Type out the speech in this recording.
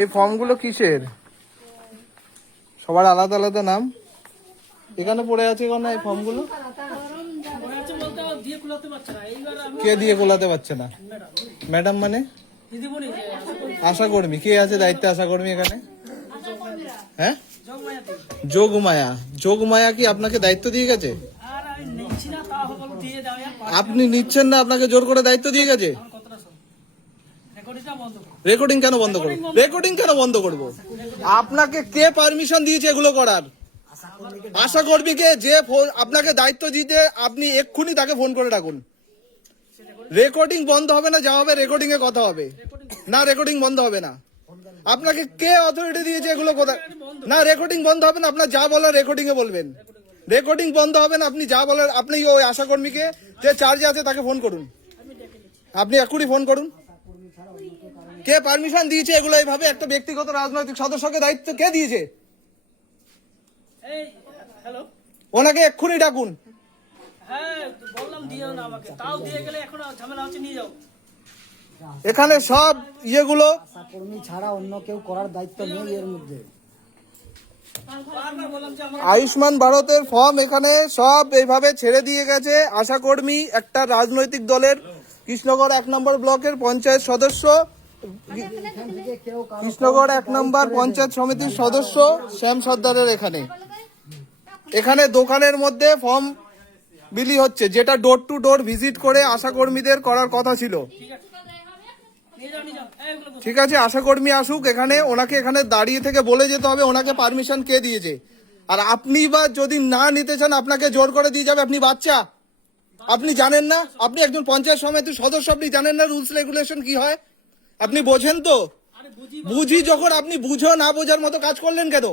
এই ফর্মগুলো কিসের? সবার আলাদা আলাদা নাম এখানে পড়ে আছে কেন এই ফর্মগুলো? কে দিয়ে খোলাতে পারছে না? ম্যাডাম মানে আশা কর্মী কে আছে দায়িত্বে? আশা কর্মী এখানে হ্যাঁ যোগমায়া। যোগমায়া কি আপনাকে দায়িত্ব দিয়ে গেছে? আপনি নিচ্ছেন না, আপনাকে জোর করে দায়িত্ব দিয়ে গেছে। রেকর্ডিং কেন বন্ধ করবো? রেকর্ডিং কেন বন্ধ করবো? আপনাকে কে পারমিশন দিয়েছে এগুলো করার? আশা কর্মীকে যে ফোন আপনাকে দায়িত্ব দিতে, আপনি এক্ষুনি তাকে ফোন করে ডাকুন। রেকর্ডিং বন্ধ হবে না, যা হবে রেকর্ডিং এ কথা হবে না। রেকর্ডিং বন্ধ হবে না। আপনাকে কে অথরিটি দিয়েছে এগুলো কোথায়? না, রেকর্ডিং বন্ধ হবে না। আপনার যা বলার রেকর্ডিং এ বলবেন। রেকর্ডিং বন্ধ হবে না। আপনি যা বলার, আপনি ওই আশা কর্মীকে যে চার্জে আছে তাকে ফোন করুন। আপনি এক্ষুনি ফোন করুন। কে পারমিশন দিয়েছে এগুলো এইভাবে একটা ব্যক্তিগত রাজনৈতিক সদস্যকে দায়িত্ব কে দিয়েছে? ওনাকে এক্ষুনি ডাকুন। এখানে সব ইয়েগুলো কর্মী ছাড়া অন্য কেউ করার দায়িত্ব নেই এর মধ্যে। আয়ুষ্মান ভারতের ফর্ম এখানে সব এইভাবে ছেড়ে দিয়ে গেছে। আশা কর্মী একটা রাজনৈতিক দলের কৃষ্ণগড় 1 নম্বর ব্লকের পঞ্চায়েত সদস্য, কৃষ্ণগড় 1 নম্বর পঞ্চায়েত সমিতির সদস্য শ্যাম সর্দারের এখানে দোকানের মধ্যে ফর্ম বিলি হচ্ছে, যেটা ডোর টু ডোর ভিজিট করে আশা কর্মীদের করার কথা ছিল। ঠিক আছে, আশা কর্মী আসুক এখানে, ওনাকে এখানে দাঁড়িয়ে থেকে বলে যেতে হবে ওনাকে পারমিশন কে দিয়েছে। আর আপনি বা যদি না নিতে চান আপনাকে জোর করে দিয়ে যাবে। আপনি বাচ্চা, আপনি জানেন না? আপনি একজন পঞ্চায়েত সমিতির সদস্য, আপনি জানেন না রুলস রেগুলেশন কি হয়? আপনি বোঝেন তো? বুঝি যখন আপনি বুঝো না বোঝার মতো কাজ করলেন কেন?